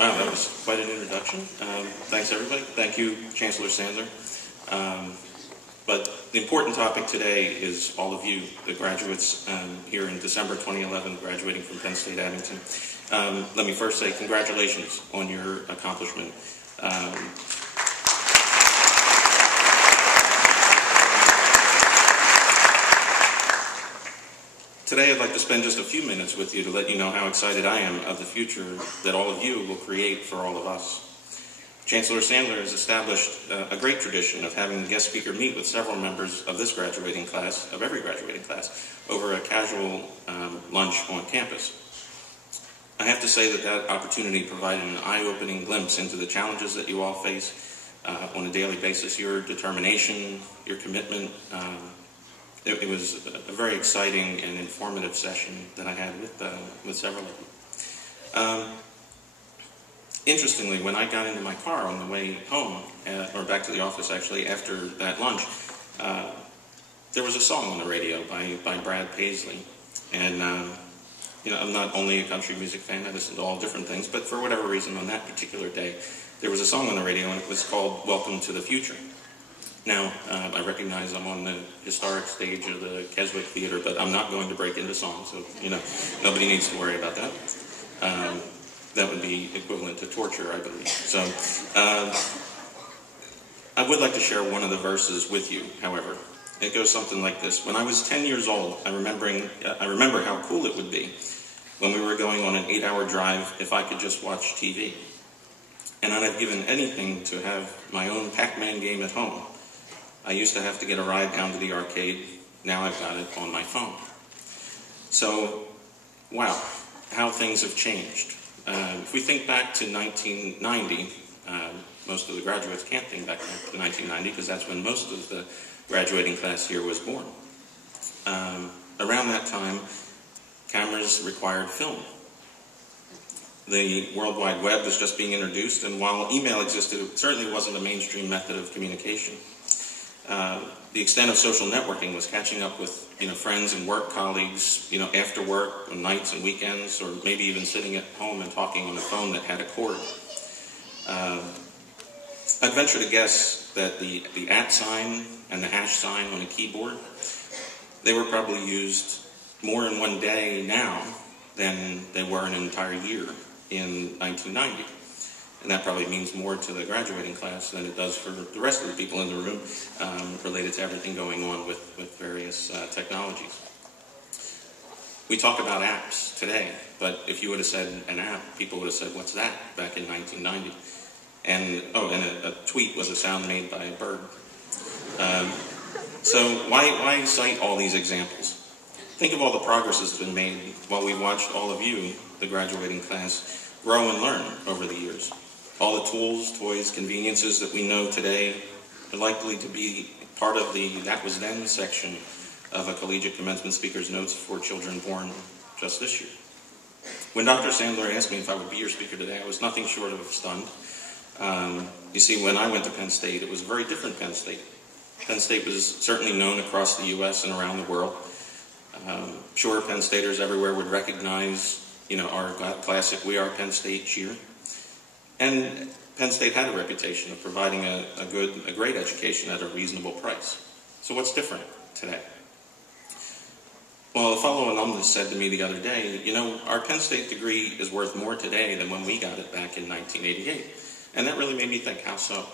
Wow, that was quite an introduction. Thanks, everybody. Thank you, Chancellor Sandler. But the important topic today is all of you, the graduates here in December 2011, graduating from Penn State Abington. Let me first say congratulations on your accomplishment. Today I'd like to spend just a few minutes with you to let you know how excited I am of the future that all of you will create for all of us. Chancellor Sandler has established a great tradition of having the guest speaker meet with several members of this graduating class, of every graduating class, over a casual lunch on campus. I have to say that opportunity provided an eye-opening glimpse into the challenges that you all face on a daily basis, your determination, your commitment. It was a very exciting and informative session that I had with several of you. Interestingly, when I got into my car on the way home, or back to the office actually, after that lunch, there was a song on the radio by Brad Paisley. And, you know, I'm not only a country music fan, I listen to all different things, but for whatever reason on that particular day, there was a song on the radio and it was called Welcome to the Future. Now, I recognize I'm on the historic stage of the Keswick Theater, but I'm not going to break into song, so, you know, nobody needs to worry about that. That would be equivalent to torture, I believe. So, I would like to share one of the verses with you, however. It goes something like this. When I was 10 years old, I remember how cool it would be when we were going on an 8-hour drive if I could just watch TV. And I'd have given anything to have my own Pac-Man game at home. I used to have to get a ride down to the arcade. Now I've got it on my phone. So, wow, how things have changed. If we think back to 1990, most of the graduates can't think back to 1990 because that's when most of the graduating class here was born. Around that time, cameras required film. The World Wide Web was just being introduced, and while email existed, it certainly wasn't a mainstream method of communication. The extent of social networking was catching up with, friends and work colleagues, after work, on nights and weekends, or maybe even sitting at home and talking on a phone that had a cord. I'd venture to guess that the @ sign and the hash sign on a keyboard, they were probably used more in one day now than they were in an entire year in 1990. And that probably means more to the graduating class than it does for the rest of the people in the room related to everything going on with various technologies. We talk about apps today, but if you would have said an app, people would have said, what's that, back in 1990? And a tweet was a sound made by a bird. So why cite all these examples? Think of all the progress that's been made while we watched all of you, the graduating class, grow and learn over the years. All the tools, toys, conveniences that we know today are likely to be part of the That Was Then section of a collegiate commencement speaker's notes for children born just this year. When Dr. Sandler asked me if I would be your speaker today, I was nothing short of stunned. You see, when I went to Penn State, it was a very different Penn State. Penn State was certainly known across the U.S. and around the world. Sure, Penn Staters everywhere would recognize, our classic We Are Penn State cheer. And Penn State had a reputation of providing a great education at a reasonable price. So what's different today? Well, a fellow alumnus said to me the other day, our Penn State degree is worth more today than when we got it back in 1988. And that really made me think, how so?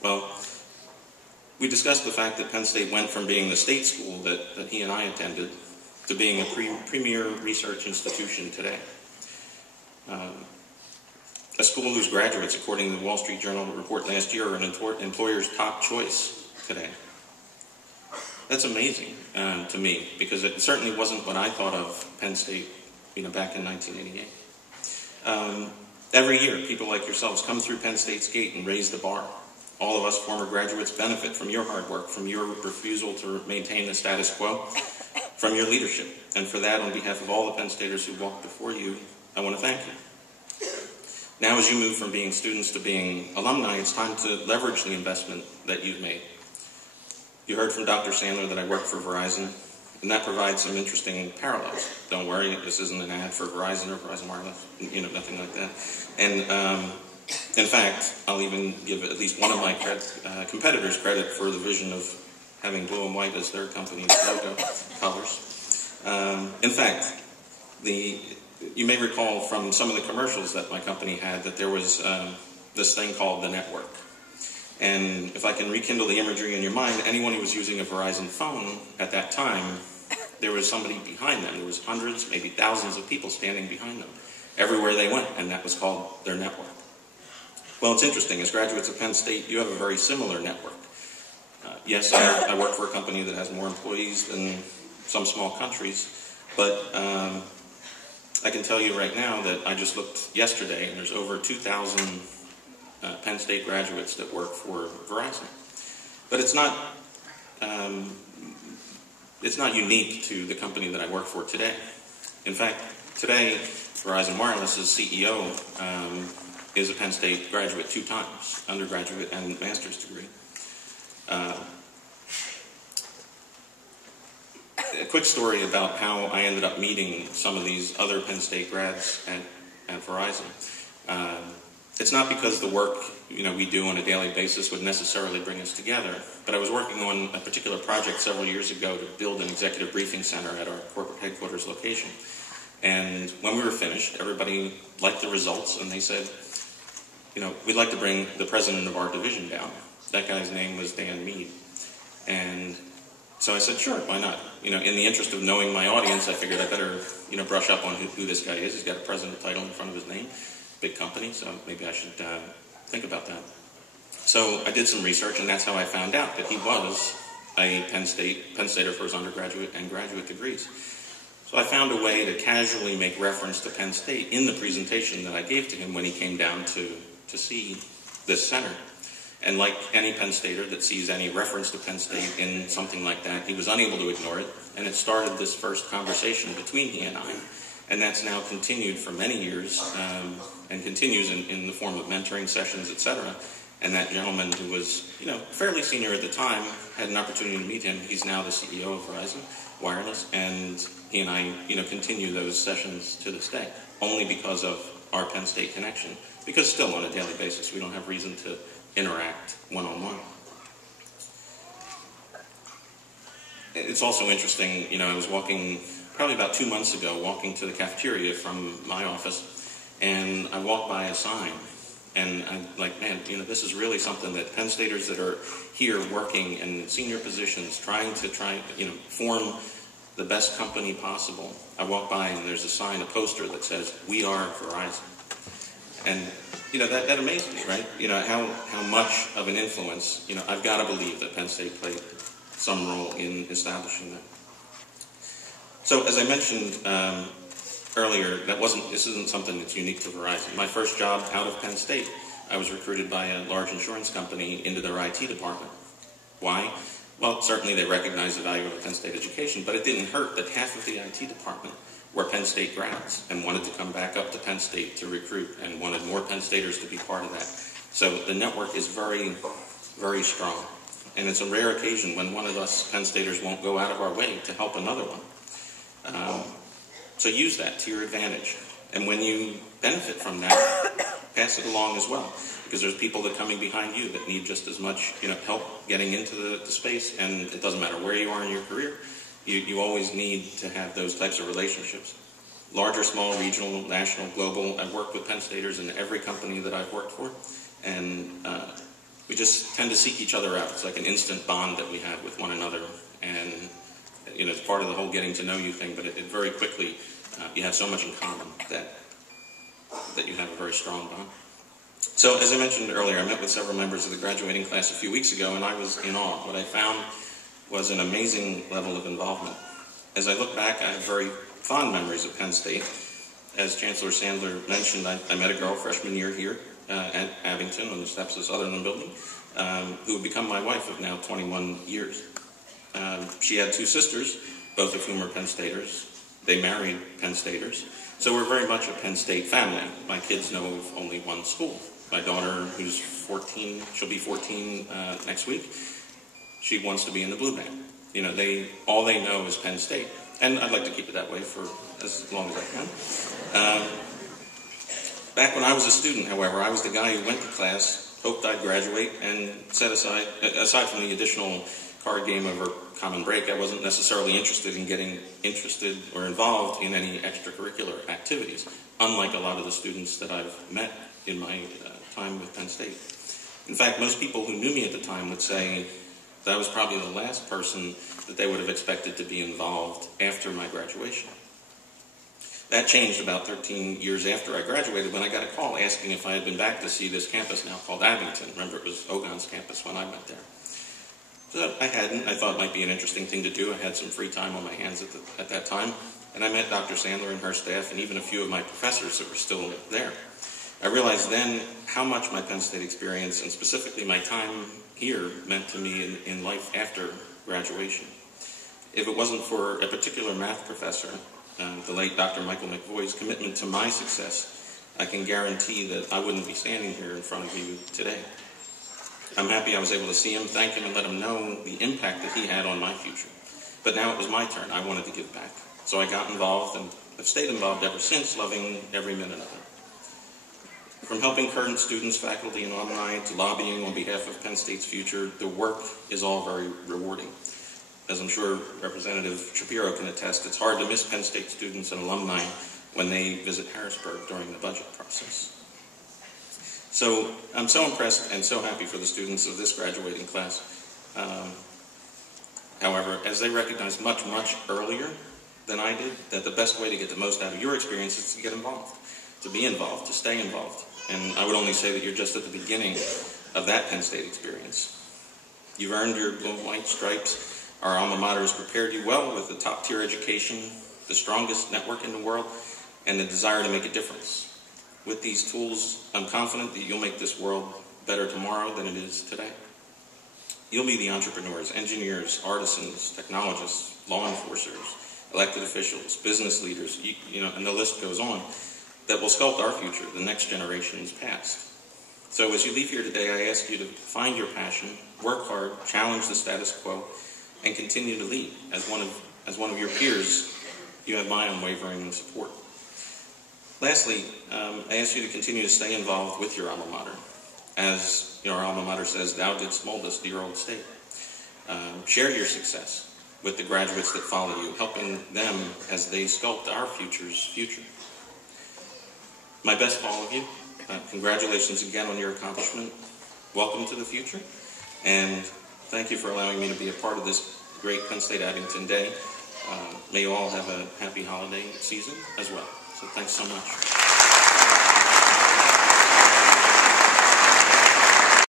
Well, we discussed the fact that Penn State went from being the state school that he and I attended to being a premier research institution today. A school whose graduates, according to the Wall Street Journal report last year, are an employer's top choice today. That's amazing to me, because it certainly wasn't what I thought of Penn State, back in 1988. Every year, people like yourselves come through Penn State's gate and raise the bar. All of us former graduates benefit from your hard work, from your refusal to maintain the status quo, from your leadership. And for that, on behalf of all the Penn Staters who walked before you, I want to thank you. Now, as you move from being students to being alumni, it's time to leverage the investment that you've made. You heard from Dr. Sandler that I work for Verizon. And that provides some interesting parallels. Don't worry, this isn't an ad for Verizon or Verizon Wireless, nothing like that. And in fact, I'll even give at least one of my competitors credit for the vision of having blue and white as their company's logo colors. In fact, you may recall from some of the commercials that my company had that there was this thing called the network. And if I can rekindle the imagery in your mind, anyone who was using a Verizon phone at that time, there was somebody behind them. There was hundreds, maybe thousands of people standing behind them everywhere they went, and that was called their network. Well, it's interesting. As graduates of Penn State, you have a very similar network. Yes, I work for a company that has more employees than some small countries, but I can tell you right now that I just looked yesterday, and there's over 2,000 Penn State graduates that work for Verizon. But it's not unique to the company that I work for today. In fact, today, Verizon Wireless's CEO is a Penn State graduate 2 times, undergraduate and master's degree. A quick story about how I ended up meeting some of these other Penn State grads at Verizon. It's not because the work we do on a daily basis would necessarily bring us together, but I was working on a particular project several years ago to build an executive briefing center at our corporate headquarters location. And when we were finished, everybody liked the results, and they said, we'd like to bring the president of our division down. That guy's name was Dan Mead. And so I said, sure, why not? In the interest of knowing my audience, I figured I better, brush up on who this guy is. He's got a president title in front of his name. Big company, so maybe I should think about that. So I did some research, and that's how I found out that he was a Penn Stater for his undergraduate and graduate degrees. So I found a way to casually make reference to Penn State in the presentation that I gave to him when he came down to see this center. And like any Penn Stater that sees any reference to Penn State in something like that, he was unable to ignore it, and it started this first conversation between he and I. And that's now continued for many years, and continues in the form of mentoring sessions, etc. And that gentleman who was, fairly senior at the time, had an opportunity to meet him. He's now the CEO of Verizon Wireless, and he and I, continue those sessions to this day, only because of our Penn State connection. Because still, on a daily basis, we don't have reason to interact one-on-one. It's also interesting, I was walking probably about 2 months ago, walking to the cafeteria from my office, and I walked by a sign, and I'm like, man, this is really something that Penn Staters that are here working in senior positions, trying to form the best company possible. I walk by, and there's a sign, a poster that says, "We are Verizon." And, that amazes me, right? How much of an influence, I've got to believe that Penn State played some role in establishing that. So, as I mentioned earlier, this isn't something that's unique to Verizon. My first job out of Penn State, I was recruited by a large insurance company into their IT department. Why? Well, certainly they recognized the value of a Penn State education, but it didn't hurt that half of the IT department were Penn State grads and wanted to come back up to Penn State to recruit and wanted more Penn Staters to be part of that. So the network is very, very strong. And it's a rare occasion when one of us Penn Staters won't go out of our way to help another one. So use that to your advantage. And when you benefit from that, pass it along as well. Because there's people that are coming behind you that need just as much help getting into the space. And it doesn't matter where you are in your career. You always need to have those types of relationships. Large or small, regional, national, global. I've worked with Penn Staters in every company that I've worked for. And we just tend to seek each other out. It's like an instant bond that we have with one another. And it's part of the whole getting to know you thing, but it very quickly, you have so much in common that you have a very strong bond. So, as I mentioned earlier, I met with several members of the graduating class a few weeks ago, and I was in awe. What I found was an amazing level of involvement. As I look back, I have very fond memories of Penn State. As Chancellor Sandler mentioned, I met a girl freshman year here at Abington on the steps of the Sutherland Building, who would become my wife of now 21 years. She had 2 sisters, both of whom are Penn Staters. They married Penn Staters. So we're very much a Penn State family. My kids know of only one school. My daughter, who's 14, she'll be 14 next week, she wants to be in the Blue Band. You know, all they know is Penn State. And I'd like to keep it that way for as long as I can. Back when I was a student, however, I was the guy who went to class, hoped I'd graduate, and set aside from the additional card game over common break, I wasn't necessarily interested in getting interested or involved in any extracurricular activities, unlike a lot of the students that I've met in my time with Penn State. In fact, most people who knew me at the time would say that I was probably the last person that they would have expected to be involved after my graduation. That changed about 13 years after I graduated when I got a call asking if I had been back to see this campus now called Abington. Remember, it was Ogon's campus when I went there. So I hadn't. I thought it might be an interesting thing to do. I had some free time on my hands at that time, and I met Dr. Sandler and her staff and even a few of my professors that were still there. I realized then how much my Penn State experience, and specifically my time here, meant to me in life after graduation. If it wasn't for a particular math professor, the late Dr. Michael McVoy's commitment to my success, I can guarantee that I wouldn't be standing here in front of you today. I'm happy I was able to see him, thank him, and let him know the impact that he had on my future. But now it was my turn. I wanted to give back. So I got involved and have stayed involved ever since, loving every minute of it. From helping current students, faculty, and alumni to lobbying on behalf of Penn State's future, the work is all very rewarding. As I'm sure Representative Shapiro can attest, it's hard to miss Penn State students and alumni when they visit Harrisburg during the budget process. So I'm so impressed and so happy for the students of this graduating class. However, as they recognized much, much earlier than I did, that the best way to get the most out of your experience is to get involved, to be involved, to stay involved. And I would only say that you're just at the beginning of that Penn State experience. You've earned your blue and white stripes. Our alma mater has prepared you well with a top-tier education, the strongest network in the world, and the desire to make a difference. With these tools, I'm confident that you'll make this world better tomorrow than it is today. You'll be the entrepreneurs, engineers, artisans, technologists, law enforcers, elected officials, business leaders, and the list goes on, that will sculpt our future, the next generation's past. So as you leave here today, I ask you to find your passion, work hard, challenge the status quo, and continue to lead. As one of your peers, you have my unwavering support. Lastly, I ask you to continue to stay involved with your alma mater. As our alma mater says, thou didst mold us, dear old state. Share your success with the graduates that follow you, helping them as they sculpt our future's future. My best to all of you. Congratulations again on your accomplishment. Welcome to the future. And thank you for allowing me to be a part of this great Penn State Abington Day. May you all have a happy holiday season as well. So thanks so much.